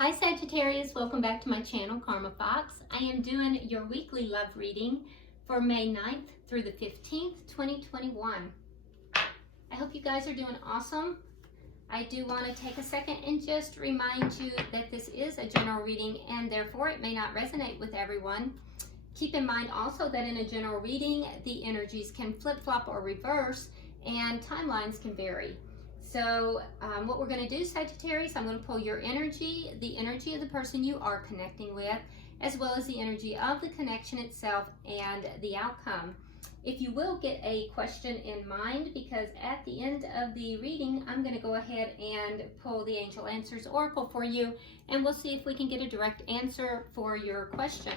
Hi Sagittarius, welcome back to my channel, Karma Fox. I am doing your weekly love reading for May 9th through the 15th, 2021. I hope you guys are doing awesome. I do want to take a second and just remind you that this is a general reading and therefore it may not resonate with everyone. Keep in mind also that in a general reading, the energies can flip-flop or reverse and timelines can vary. So what we're going to do, Sagittarius, I'm going to pull your energy, the energy of the person you are connecting with, as well as the energy of the connection itself and the outcome. If you will get a question in mind, because at the end of the reading, I'm going to go ahead and pull the Angel Answers Oracle for you, and we'll see if we can get a direct answer for your question.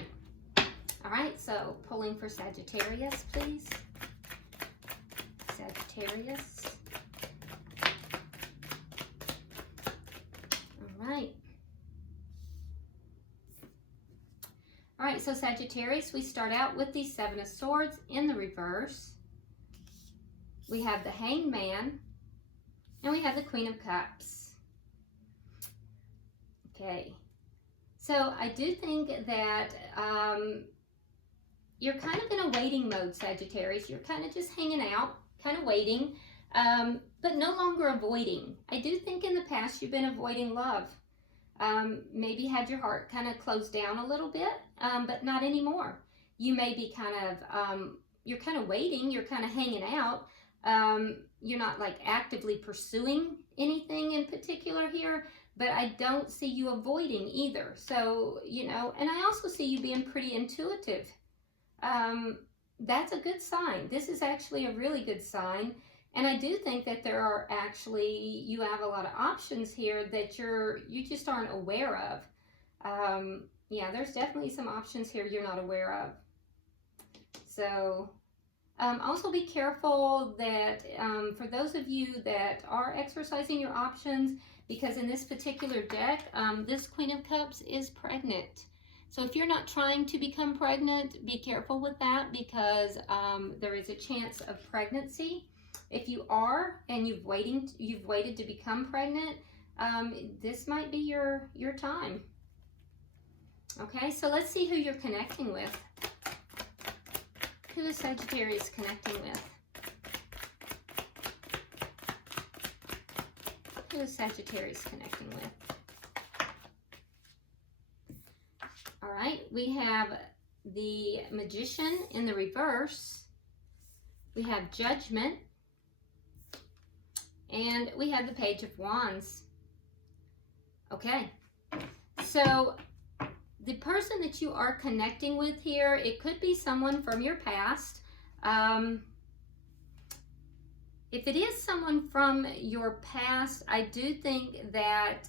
All right, so pulling for Sagittarius, please. Sagittarius. All right, so Sagittarius, we start out with the Seven of Swords in the reverse. We have the Hanged Man, and we have the Queen of Cups. Okay, so I do think that you're kind of in a waiting mode, Sagittarius. You're kind of just hanging out, kind of waiting, but no longer avoiding. I do think in the past you've been avoiding love. Maybe had your heart kind of closed down a little bit, but not anymore. You may be kind of, you're kind of waiting, you're kind of hanging out. You're not like actively pursuing anything in particular here, but I don't see you avoiding either. So, you know, and I also see you being pretty intuitive. That's a good sign. This is actually a really good sign. And I do think that there are actually, you have a lot of options here that you just aren't aware of. Yeah, there's definitely some options here you're not aware of. So also be careful that for those of you that are exercising your options, because in this particular deck, this Queen of Cups is pregnant. So if you're not trying to become pregnant, be careful with that, because there is a chance of pregnancy. If you are and you've waited to become pregnant, this might be your time. Okay, so let's see who you're connecting with. Who is Sagittarius connecting with? Who is Sagittarius connecting with? All right, we have the Magician in the reverse. We have Judgment. And we have the Page of Wands. Okay, so the person that you are connecting with here, it could be someone from your past. If it is someone from your past, I do think that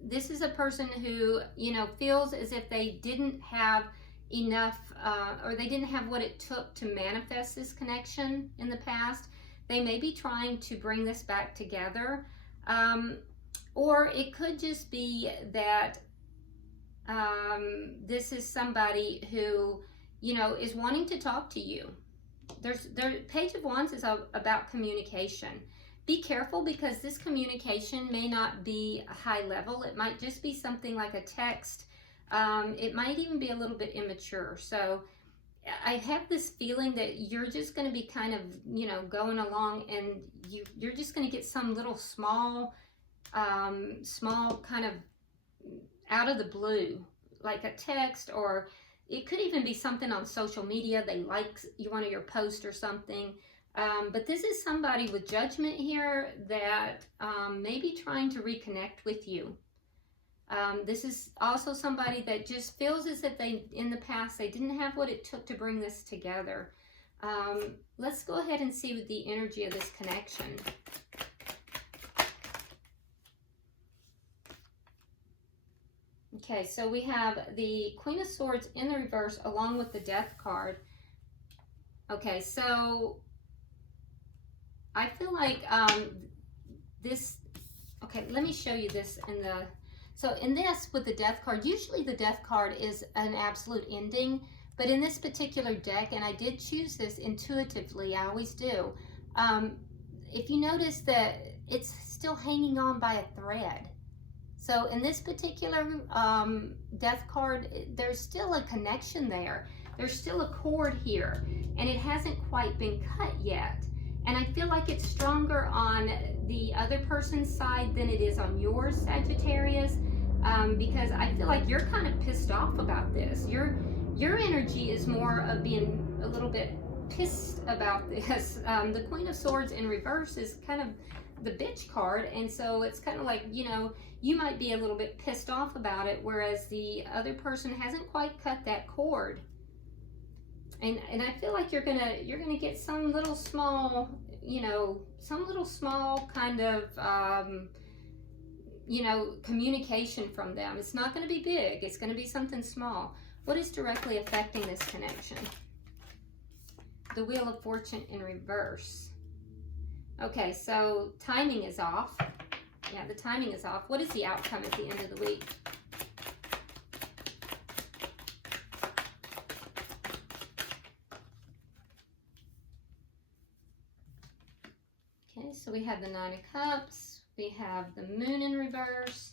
this is a person who, you know, feels as if they didn't have enough, or they didn't have what it took to manifest this connection in the past. They may be trying to bring this back together, or it could just be that this is somebody who, you know, is wanting to talk to you. The Page of Wands is about communication. Be careful, because this communication may not be a high level. It might just be something like a text. It might even be a little bit immature. So I have this feeling that you're just going to be kind of, you know, going along, and you're just going to get some little small kind of out of the blue, like a text, or it could even be something on social media. They like one of your posts or something. But this is somebody with judgment here that may be trying to reconnect with you. This is also somebody that just feels as if in the past, they didn't have what it took to bring this together. Let's go ahead and see what the energy of this connection. Okay, so we have the Queen of Swords in the reverse along with the Death card. Okay, so I feel like okay, let me show you this in the... So in this, with the Death card, usually the Death card is an absolute ending, but in this particular deck, and I did choose this intuitively, I always do, if you notice that it's still hanging on by a thread. So in this particular death card, there's still a connection there. There's still a cord here, and it hasn't quite been cut yet. And I feel like it's stronger on the other person's side than it is on yours, Sagittarius, because I feel like you're kind of pissed off about this. Your energy is more of being a little bit pissed about this. The Queen of Swords in reverse is kind of the bitch card, and so it's kind of like, you know, you might be a little bit pissed off about it, whereas the other person hasn't quite cut that cord. And I feel like you're gonna get some little small, you know, some little small kind of you know, communication from them. It's not going to be big. It's going to be something small. What is directly affecting this connection? The Wheel of Fortune in reverse. Okay, so timing is off. Yeah, the timing is off. What is the outcome at the end of the week? Okay, so we have the Nine of Cups, we have the Moon in reverse,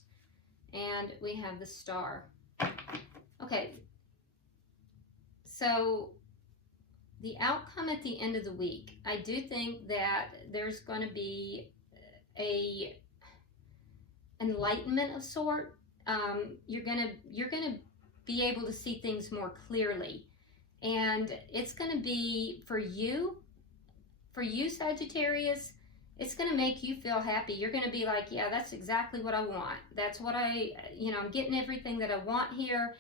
and we have the Star. Okay, so the outcome at the end of the week, I do think that there's going to be a enlightenment of sort. You're gonna be able to see things more clearly, and it's going to be for you Sagittarius. It's going to make you feel happy. You're going to be like, yeah, that's exactly what I want. That's what you know, I'm getting everything that I want here.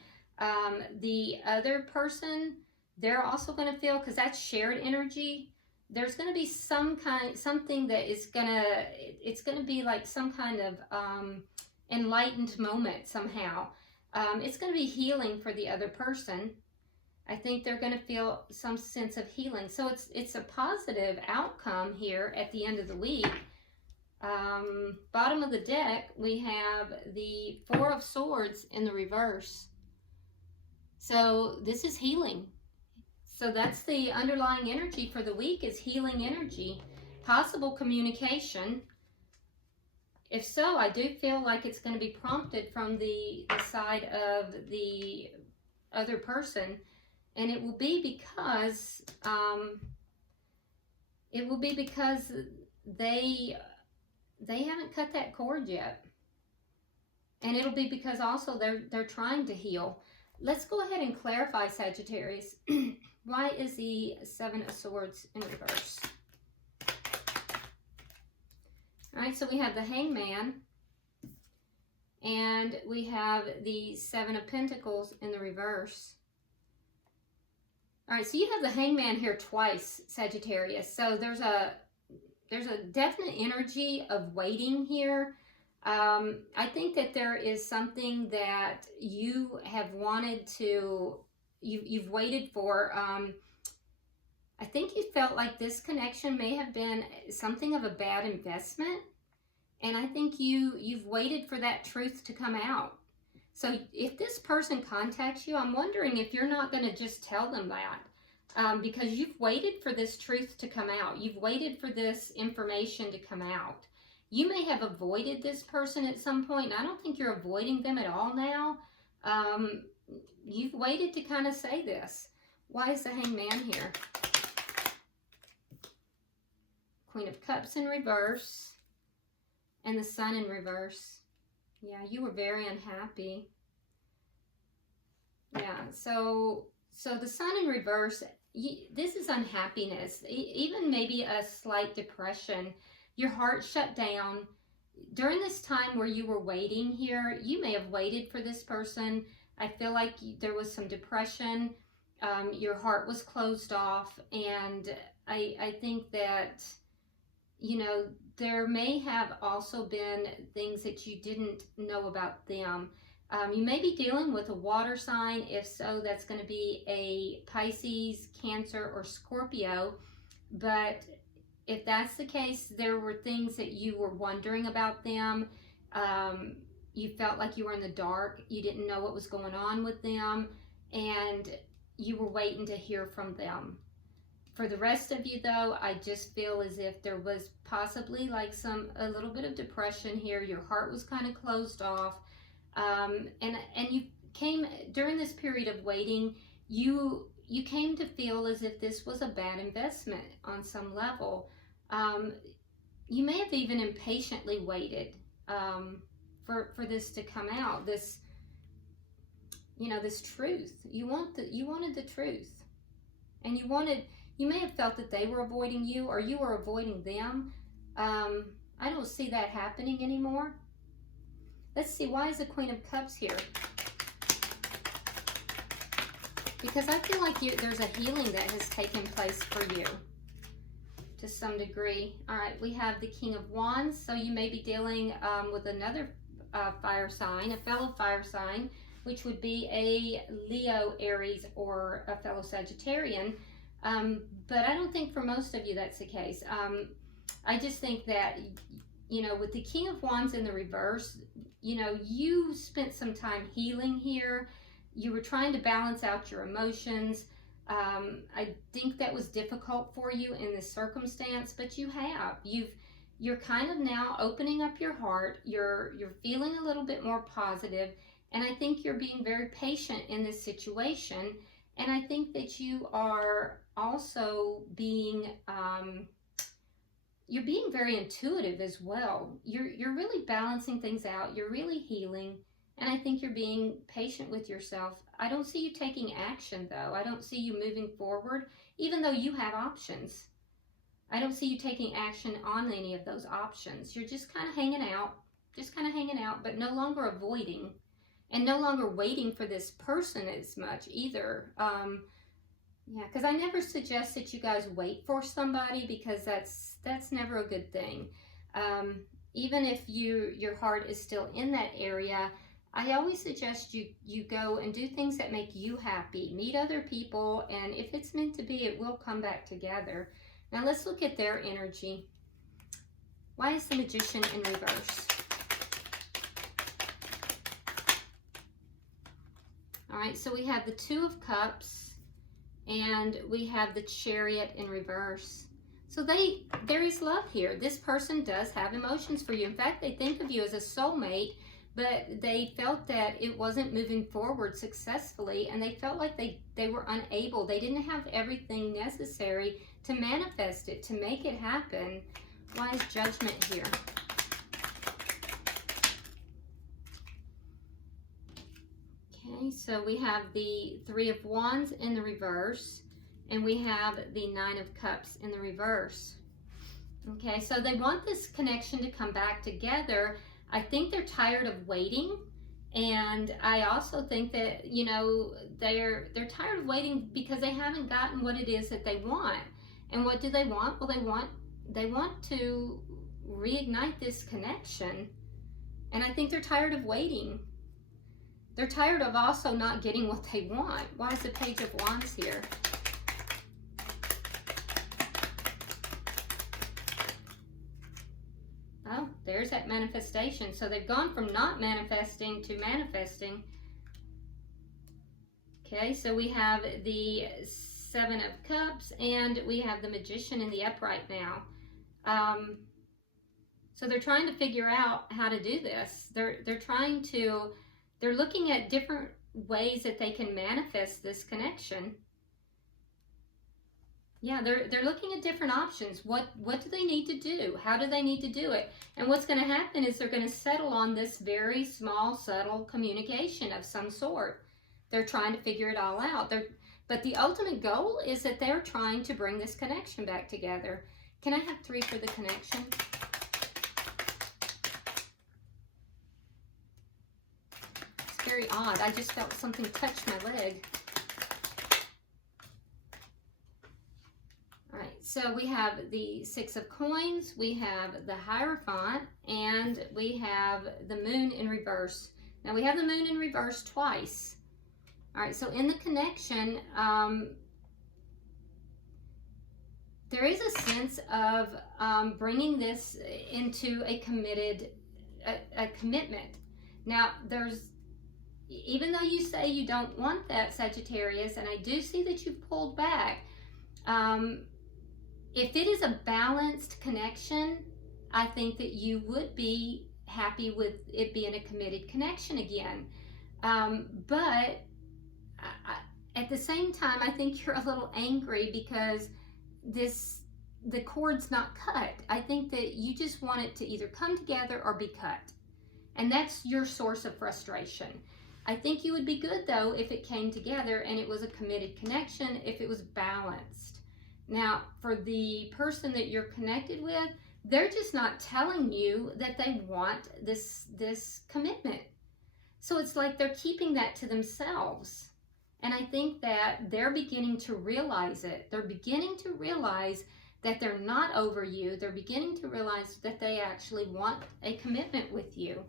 The other person, they're also going to feel, because that's shared energy, there's going to be something that is going to, it's going to be like some kind of enlightened moment somehow. It's going to be healing for the other person. I think they're going to feel some sense of healing. So it's a positive outcome here at the end of the week. Bottom of the deck, we have the Four of Swords in the reverse. So this is healing. So that's the underlying energy for the week, is healing energy. Possible communication. If so, I do feel like it's going to be prompted from the side of the other person. And it will be because they haven't cut that cord yet, and it'll be because also they're trying to heal. Let's go ahead and clarify, Sagittarius. Why is the Seven of Swords in reverse? All right, so we have the Hangman, and we have the Seven of Pentacles in the reverse. All right, so you have the Hangman here twice, Sagittarius. So there's a definite energy of waiting here. I think that there is something that you have wanted to, you've waited for. I think you felt like this connection may have been something of a bad investment. And I think you've waited for that truth to come out. So if this person contacts you, I'm wondering if you're not going to just tell them that, because you've waited for this truth to come out. You've waited for this information to come out. You may have avoided this person at some point, and I don't think you're avoiding them at all now. You've waited to kind of say this. Why is the Hangman here? Queen of Cups in reverse, and the Sun in reverse. Yeah, you were very unhappy. Yeah, so the Sun in reverse, this is unhappiness, even maybe a slight depression. Your heart shut down. During this time where you were waiting here, you may have waited for this person. I feel like there was some depression. Your heart was closed off, and I think that, you know, there may have also been things that you didn't know about them. You may be dealing with a water sign. If so, that's going to be a Pisces, Cancer, or Scorpio. But if that's the case, there were things that you were wondering about them. You felt like you were in the dark. You didn't know what was going on with them, and you were waiting to hear from them. For the rest of you though, I just feel as if there was possibly like a little bit of depression here. Your heart was kind of closed off. And you came, during this period of waiting, you came to feel as if this was a bad investment on some level. You may have even impatiently waited for this to come out, this, you know, this truth. You wanted the truth. And you may have felt that they were avoiding you or you were avoiding them. I don't see that happening anymore. Let's see, why is the Queen of Cups here? Because I feel like there's a healing that has taken place for you to some degree. All right, we have the King of Wands. So you may be dealing with another fire sign, a fellow fire sign, which would be a Leo, Aries, or a fellow Sagittarian. But I don't think for most of you that's the case. I just think that, you know, with the King of Wands in the reverse, you know, you spent some time healing here. You were trying to balance out your emotions. I think that was difficult for you in this circumstance, but you have. You're kind of now opening up your heart. You're feeling a little bit more positive, and I think you're being very patient in this situation. And I think that you are also being you're being very intuitive as well. You're really balancing things out. You're really healing. And I think you're being patient with yourself. I don't see you taking action, though. I don't see you moving forward, even though you have options. I don't see you taking action on any of those options. You're just kind of hanging out, but no longer avoiding, and no longer waiting for this person as much either. Yeah, because I never suggest that you guys wait for somebody, because that's never a good thing. Even if your heart is still in that area, I always suggest you go and do things that make you happy. Meet other people, and if it's meant to be, it will come back together. Now let's look at their energy. Why is the Magician in reverse? All right, so we have the Two of Cups, and we have the Chariot in reverse. So there is love here. This person does have emotions for you. In fact, they think of you as a soulmate, but they felt that it wasn't moving forward successfully, and they felt like they were unable. They didn't have everything necessary to manifest it, to make it happen. Why is Judgment here? Okay, so we have the Three of Wands in the reverse, and we have the Nine of Cups in the reverse. Okay, so they want this connection to come back together. I think they're tired of waiting, and I also think that, you know, they're tired of waiting because they haven't gotten what it is that they want. And what do they want? Well, they want to reignite this connection, and I think they're tired of waiting. They're tired of also not getting what they want. Why is the Page of Wands here? Oh, there's that manifestation. So they've gone from not manifesting to manifesting. Okay, so we have the Seven of Cups, and we have the Magician in the upright now. So they're trying to figure out how to do this. They're looking at different ways that they can manifest this connection. Yeah, they're looking at different options. What do they need to do? How do they need to do it? And what's going to happen is they're going to settle on this very small, subtle communication of some sort. They're trying to figure it all out. But the ultimate goal is that they're trying to bring this connection back together. Can I have 3 for the connection? It's very odd. I just felt something touch my leg. All right, so we have the Six of Coins, we have the Hierophant, and we have the Moon in reverse. Now we have the Moon in reverse twice. All right, so in the connection, there is a sense of bringing this into a commitment. Now, even though you say you don't want that, Sagittarius, and I do see that you've pulled back, If it is a balanced connection, I think that you would be happy with it being a committed connection again. But at the same time, I think you're a little angry because the cord's not cut. I think that you just want it to either come together or be cut. And that's your source of frustration. I think you would be good though if it came together and it was a committed connection, if it was balanced. Now, for the person that you're connected with, they're just not telling you that they want this commitment. So it's like they're keeping that to themselves. And I think that they're beginning to realize it. They're beginning to realize that they're not over you. They're beginning to realize that they actually want a commitment with you.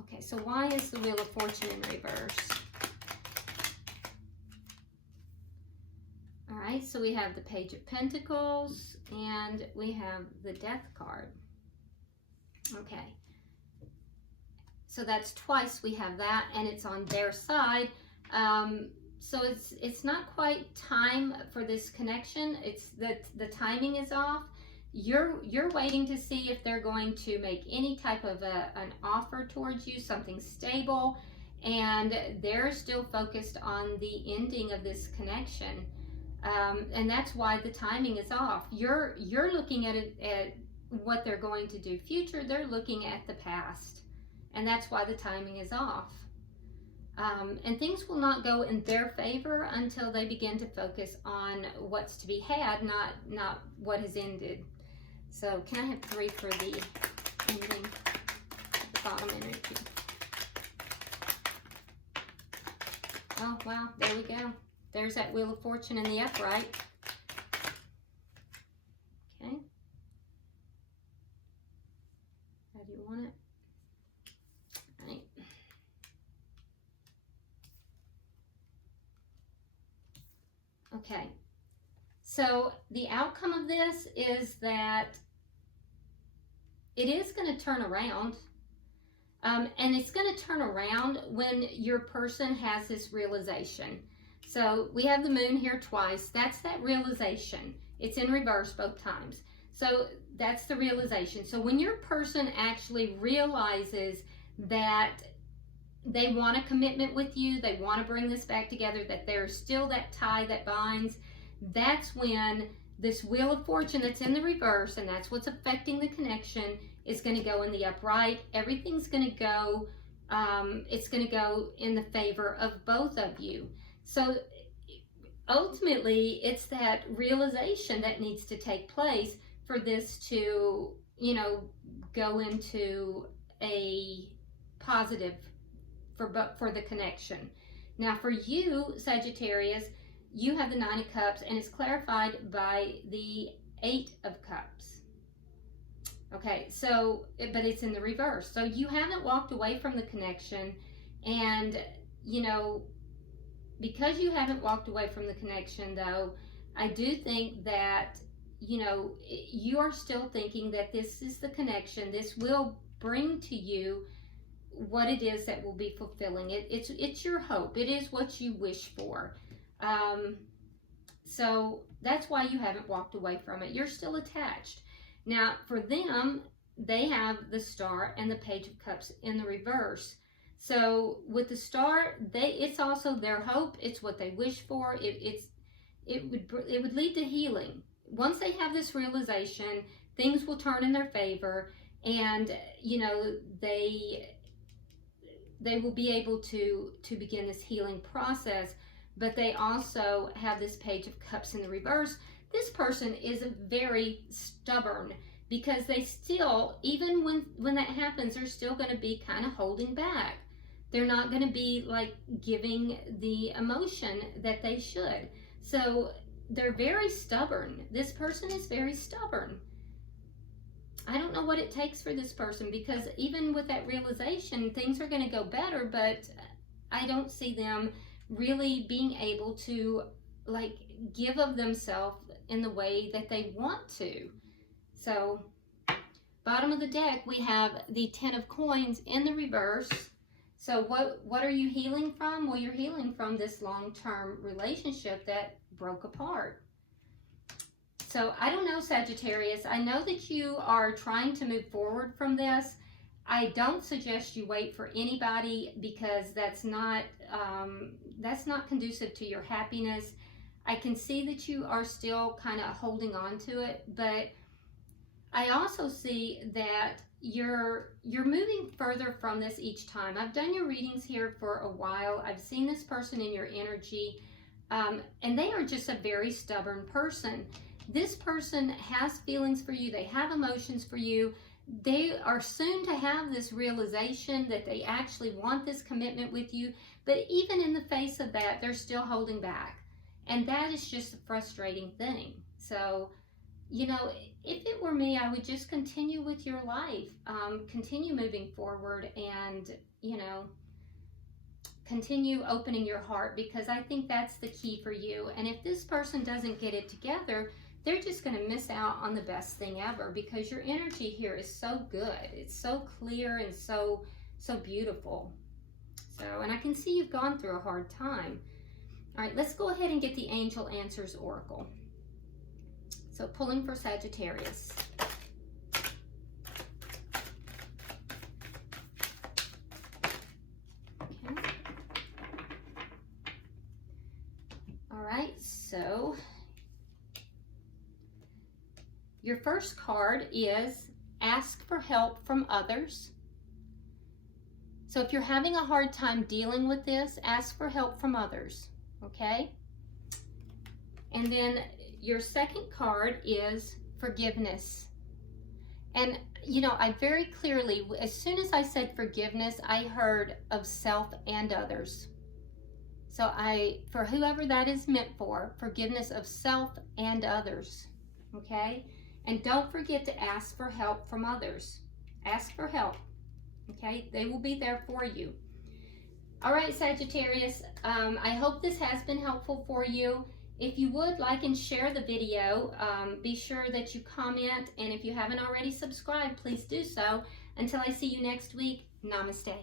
Okay, so why is the Wheel of Fortune in reverse? All right, so we have the Page of Pentacles and we have the Death card. Okay, so that's twice we have that, and it's on their side. So it's not quite time for this connection. It's that the timing is off. You're waiting to see if they're going to make any type of an offer towards you, something stable, and they're still focused on the ending of this connection. And that's why the timing is off. You're looking at it at what they're going to do future. They're looking at the past, and that's why the timing is off. And things will not go in their favor until they begin to focus on what's to be had, not what has ended. So can I have 3 for the ending, the bottom energy? Oh, wow, there we go. There's that Wheel of Fortune in the upright. Okay. How do you want it? All right. Okay. So the outcome of this is that it is going to turn around. And it's going to turn around when your person has this realization. So we have the moon here twice. That's that realization. It's in reverse both times. So that's the realization. So when your person actually realizes that they want a commitment with you, they want to bring this back together, that there's still that tie that binds, that's when this Wheel of Fortune that's in the reverse, and that's what's affecting the connection, is going to go in the upright. Everything's going to go, it's going to go in the favor of both of you. So ultimately, it's that realization that needs to take place for this to, go into a positive for the connection. Now for you, Sagittarius, you have the 9 of Cups, and it's clarified by the 8 of Cups. Okay, so, but it's in the reverse. So you haven't walked away from the connection, and, because you haven't walked away from the connection, though, I do think that, you are still thinking that this is the connection. This will bring to you what it is that will be fulfilling. It's your hope. It is what you wish for. So that's why you haven't walked away from it. You're still attached. Now, for them, they have the Star and the Page of Cups in the reverse. So with the Star, it's also their hope. It's what they wish for. It would lead to healing. Once they have this realization, things will turn in their favor, and they will be able to begin this healing process. But they also have this Page of Cups in the reverse. This person is very stubborn, because they still, even when that happens, they're still going to be kind of holding back. They're not going to be like giving the emotion that they should. So they're very stubborn. This person is very stubborn. I don't know what it takes for this person, because even with that realization, things are going to go better, but I don't see them really being able to like give of themselves in the way that they want to. So bottom of the deck, we have the 10 of Coins in the reverse. So what are you healing from? Well, you're healing from this long-term relationship that broke apart. So I don't know, Sagittarius. I know that you are trying to move forward from this. I don't suggest you wait for anybody, because that's not conducive to your happiness. I can see that you are still kind of holding on to it, but I also see that you're moving further from this each time. I've done your readings here for a while. I've seen this person in your energy, and they are just a very stubborn person. This person has feelings for you. They have emotions for you. They are soon to have this realization that they actually want this commitment with you, but even in the face of that, they're still holding back. And that is just a frustrating thing. So, you know, if it were me, I would just continue with your life, continue moving forward, and, you know, continue opening your heart, because I think that's the key for you. And if this person doesn't get it together, they're just going to miss out on the best thing ever, because your energy here is so good. It's so clear and so beautiful. So, and I can see you've gone through a hard time. All right, let's go ahead and get the Angel Answers Oracle. So pulling for Sagittarius. Okay. All right, so your first card is ask for help from others. So if you're having a hard time dealing with this, ask for help from others, okay? And then your second card is forgiveness. And, you know, I very clearly, as soon as I said forgiveness, I heard of self and others. So for whoever that is meant for, forgiveness of self and others, okay? And don't forget to ask for help from others. Ask for help, okay? They will be there for you. All right, Sagittarius, I hope this has been helpful for you. If you would like and share the video, be sure that you comment. And if you haven't already subscribed, please do so. Until I see you next week, namaste.